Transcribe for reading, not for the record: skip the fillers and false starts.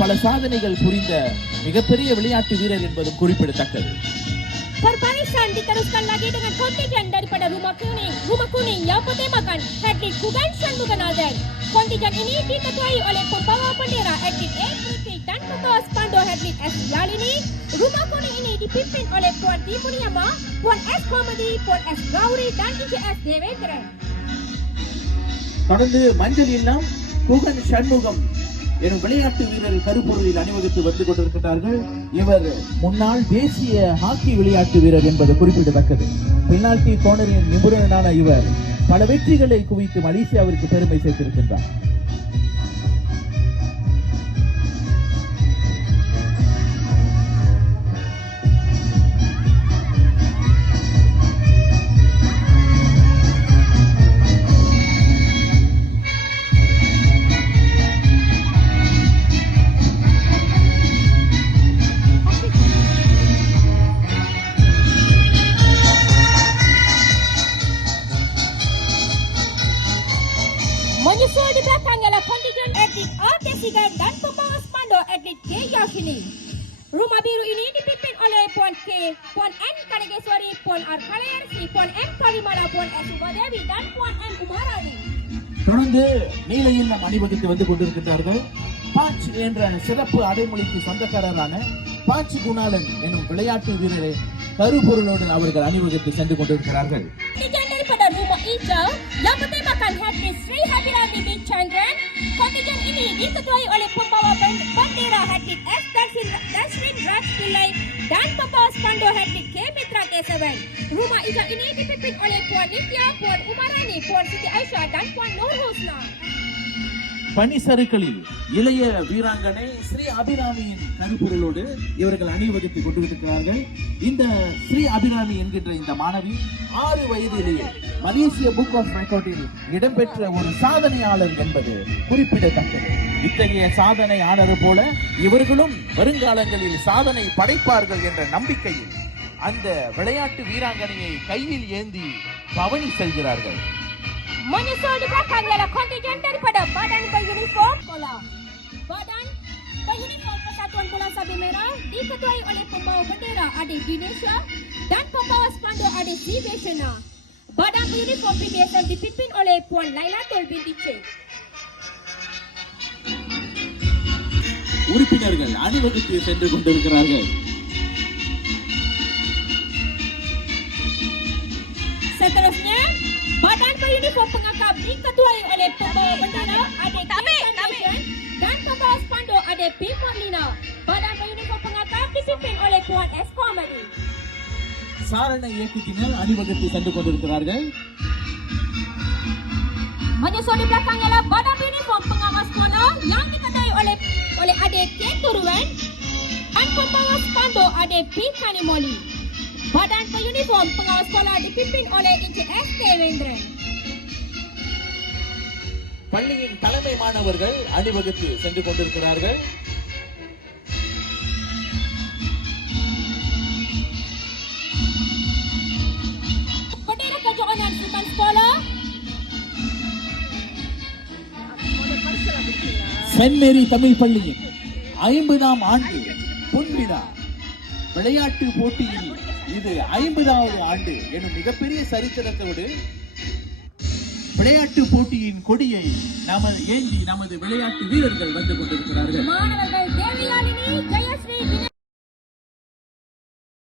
பல சாதனைகள் புரிந்த மிகப்பெரிய விளையாட்டு வீரர் என்பதும் குறிப்பிடத்தக்கது. Perbarisan diteruskan lagi dengan kontingen daripada Rumah Kuning yang bertemakan Hattrick Kugan Shanmuganathan. Kontingen ini diketuai oleh pembawa bendera atlet A. Putri dan pembawa spanduk atlet S. Yalini. Rumah Kuning ini dipimpin oleh Puan T. Muniyama, Puan S. Komedi, Puan S. Gauri dan IJS Devendran. தொடர்ந்து மஞ்சள் இல்லம் குகன் சண்முகம் எனும் விளையாட்டு வீரர் கருப்பொருளில் அணிவகுத்து வந்து கொண்டிருக்கிறார்கள். இவர் முன்னாள் தேசிய ஹாக்கி விளையாட்டு வீரர் என்பது குறிப்பிடத்தக்கது. பெனால்டி கோனரின் நிபுணரான இவர் பல வெற்றிகளை குவித்து மலேசியாவிற்கு பெருமை சேர்த்திருக்கின்றார். Menyusul di belakang ialah kontingen atlet A. Kesigan dan pembawa spanduk atlet K. Yashini. Rumah biru ini dipimpin oleh Puan K, Puan N. Kanageswari, Puan R. Kalayarsi, Puan M. Kalimala, Puan S. Ubadevi dan Puan M. Umarani. தொடர்ந்து நீலையில் நம் அணிவகுத்து வந்து கொண்டிருக்கிறார்கள். பாச் என்ற சிறப்பு அடைமொழிக்கு சொந்தக்காரரான பாச் குணாலன் எனும் விளையாட்டு வீரரை கருப்பொருளோடு அவர்கள் அணிவகுத்து சென்று கொண்டிருக்கிறார்கள். Daripada Rumah Hijau yang bertemakan Hattrick Sri Habirani bin Chandran. Kontingen ini diketuai oleh pembawa bendera Hattrick S. Dasrin Raj Pillai dan pembawa spanduk Hattrick K. Mitra Kesavan. Rumah Hijau ini dipimpin oleh Puan Nitya, Puan Umarani, Puan Siti Aisyah dan Puan Nur Husna. பனிசறுக்களில் இளைய வீராங்கனை ஸ்ரீ அபிராமியின் கருப்பொருளோடு இவர்கள் அணிவகுத்துக் கொண்டிருக்கிறார்கள். இந்த ஸ்ரீ அபிராமி என்கின்ற இந்த மாணவி 6 வயதிலேயே மலேசிய book of ரெக்கார்டில் இடம்பெற்ற ஒரு சாதனையாளர் என்பது குறிப்பிடத்தக்கது. இத்தகைய சாதனையாளர் போல இவர்களும் வருங்காலங்களில் சாதனை படைப்பார்கள் என்ற நம்பிக்கையில் அந்த விளையாட்டு வீராங்கனையை கையில் ஏந்தி பவனி செல்கிறார்கள். Menyusul di belakang ialah kontingen daripada Badan Beruniform Sekolah. Badan Beruniform Persatuan Bola Sabit Merah diketuai oleh pembawa bendera Adik Indonesia dan pembawa spanduk Adik Siveshana. Badan Beruniform PBSM dipimpin oleh Puan Lailatul binti Cik. உறுப்பினர்கள் அணிவகுத்து சென்று கொண்டிருக்கிறார்கள். Seterusnya, Badan Beruniform Pengakap diketuai oleh pembawa bendera Adik Indonesia dan pembawa spanduk Adik P. Marlina. Badan Beruniform Pengakap dipimpin oleh Puan S. Komedi. சாரண இயக்கத்தினர் அணிவகுத்து சென்று கொண்டிருக்கிறார்கள். Menyusul di belakang ialah Badan Beruniform Pengawas Sekolah yang diketuai oleh Adik K. Turuan dan pembawa spanduk Adik P. Kanimoli. Badan Beruniform Pengawas Sekolah dipimpin oleh IJS Devendran. பள்ளியின் தலைமை மாணவர்கள் அணிவகுத்து சென்று கொண்டிருக்கிறார்கள். Bendera kejohanan sukan sekolah. Saint Mary Tamil பள்ளியின் 50ஆம் ஆண்டு பொன்விழா விளையாட்டு போட்டியில் இது 50வது ஆண்டு எனும் மிகப்பெரிய சரித்திரத்தோடு விளையாட்டு போட்டியின் கொடியை ஏந்தி நமது விளையாட்டு வீரர்கள் வந்து கொண்டிருக்கிறார்கள். மாணவர்கள்